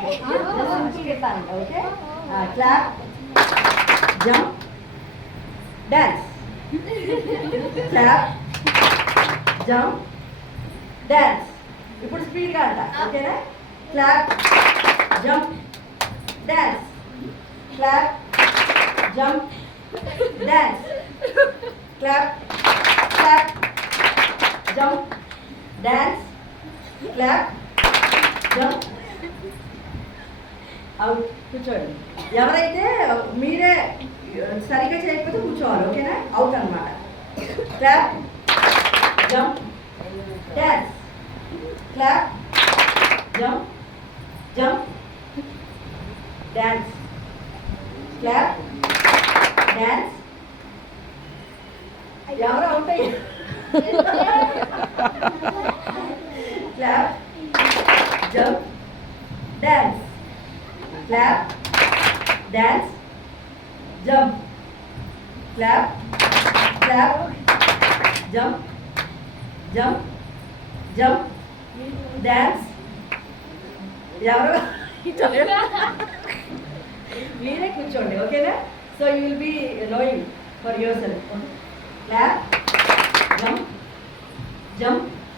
సింపుల్ చెప్పాలంట. Okay, clap, jump, dance. Clap, jump, dance. ఇప్పుడు స్పీడ్గా అంట. ఓకేనా? Clap, jump, dance. Clap, jump, dance. Clap, clap, jump, dance. Clap, jump. Out. కూర్చోండి. ఎవరైతే మీరే సరిగ్గా చేయకపోతే కూర్చోవాలి. ఓకేనా? అవుట్ అనమాట. Clap, jump, dance. Clap, jump, jump, dance. Clap, dance. ఎవరు అవుట్ అయ్యారు? Clap, jump, dance. Clap, dance, jump. Clap, clap, jump, jump, jump, dance. ఎవరు? మీరే కూర్చోండి. ఓకేనా? So you will be knowing for your self. Clap, jump, jump,